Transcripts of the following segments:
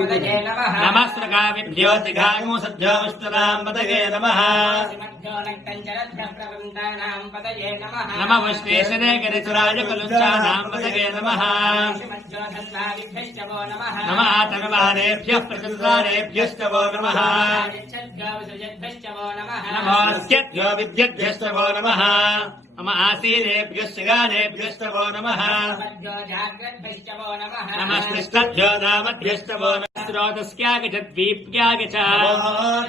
नमः श्रकाविभ्यो दिघागुंसभ्यो विष्णुनां पतये नमः नमः विश्वेश्वरे गिरिसुराय कुलुञ्चानां पतये नमः नमः आतविवारेभ्यः प्रतिदारेभ्यश्च वो नमः नमोऽस्यभ्यो विद्यभ्यश्च वो नमः नम आसीनेभ्यश्च गानेभ्यश्च वो नमः नमस्कृष्टभ्यो नामभ्यश्च वो नमः स्रोतस्यागजद्वीप्याग च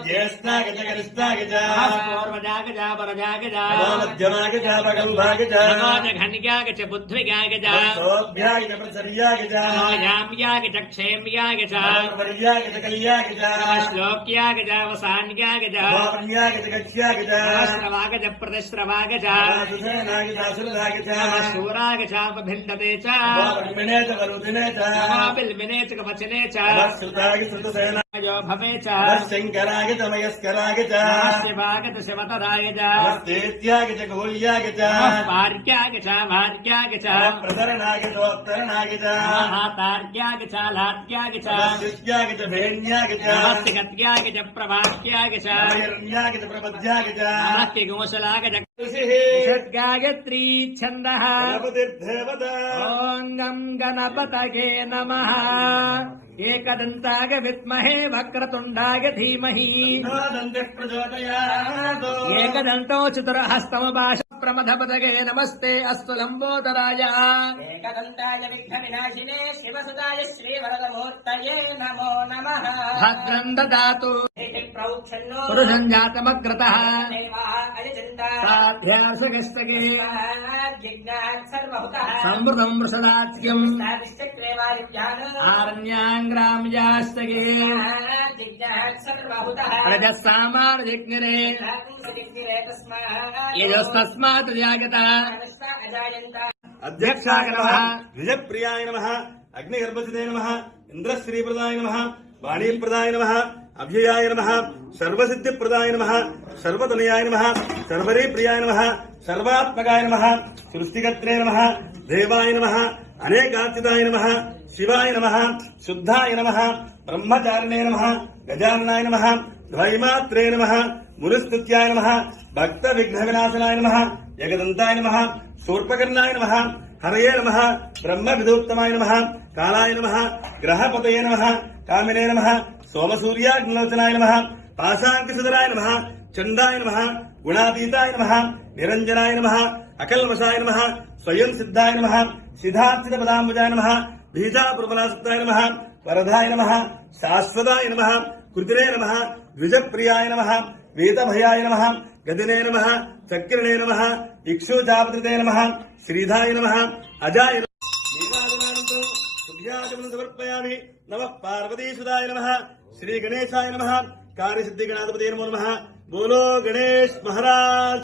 ज्येष्ठाग च गरिष्ठाग च पूर्वजाग च परजाग च मध्यमाग च प्रगम्भाग च घन्याग च बुद्धिगाग च सोऽभ्याग च प्रचर्याग च याम्याग च क्षेम्याग च पर्याग च कल्याग च श्लोक्याग च वसान्याग च पर्याग च गत्याग च श्रवाग च प्रतिश्रवाग च सुधनाग च सुरदाग च शूराग च भिन्दते च वरुदिने च वरुदिने च बिल्विने च वचने च श्रुताग श्रुतसेना जो भवे च शङ्कराग च मयस्कराग च शिवाग च शिवतराय च तेत्याग च गोल्याग च पार्क्याग च भार्क्याग च प्रतरणाग च उत्तरणाग च तार्क्याग च लाट्याग च शिष्याग च भेण्याग च गत्याग च प्रभाक्याग च हिरण्याग च प्रपद्याग च गोशलाग च गायत्री छन्दः गणपतिर्देवता ॐ गं गणपतये नमः एकदन्ताय विद्महे वक्रतुण्डाय धीमहि एकदन्तो चतुर्हस्तमपाश प्रमथपतये नमस्ते अस्तु लम्बोदराय एकदन्ताय विघ्नविनाशिने शिवसुताय श्रीवरदमूर्तये नमो नमः भद्रं ददातु प्रौक्षन्नो पुरुषं जातमग्रतः साध्यासगस्तके जिज्ञात् सर्वहुतः संवृतं वृषदात्यम् साधिश्चक्रेवादित्यान् आरण्याङ्ग्राम्यास्तगे जिज्ञात् सर्वहुतः प्रजस्सामार्जिग्निरे यजस्तस्मात् जागतः अध्यक्षाय नमः द्विजप्रियाय नमः अग्निगर्भजिते नमः इन्द्रश्रीप्रदाय नमः वाणीप्रदाय नमः अभ्ययाय नमः सर्वसिद्धिप्रदाय नमः सर्वतनयाय नमः सर्वरीप्रियाय नमः सर्वात्मकाय नमः सृष्टिकर्त्रे नमः देवाय नमः अनेकार्चिताय नमः शिवाय नमः शुद्धाय नमः ब्रह्मचारिणे नमः गजाननाय नमः द्वैमात्रे नमः मुनिस्तुत्याय नमः भक्तविघ्नविनाशनाय नमः जगदन्ताय नमः शूर्पकर्णाय नमः हरये नमः ब्रह्मविदोत्तमाय नमः कालाय नमः ग्रहपतये नमः कामिने नमः सोमसूर्याग्निलोचनाय नमः पाशाङ्कुशधराय नमः चण्डाय नमः गुणातीताय नमः निरञ्जनाय नमः अकल्मषाय नमः स्वयं सिद्धाय नमः सिद्धार्थितपदाम्बुजाय नमः बीजापुरबलासक्ताय नमः वरदाय नमः शाश्वताय नमः कृतिरे नमः द्विजप्रियाय नमः वेदभयाय नमः गदिने नमः चक्रिणे नमः इक्षुजापत्रिते नमः श्रीधाय नमः अजाय समर्पयामि नमः पार्वतीसुदाय नमः श्री गणेशाय नमः कार्यसिद्धिगणाधिपतये नमो नमः बोलो गणेश महाराज।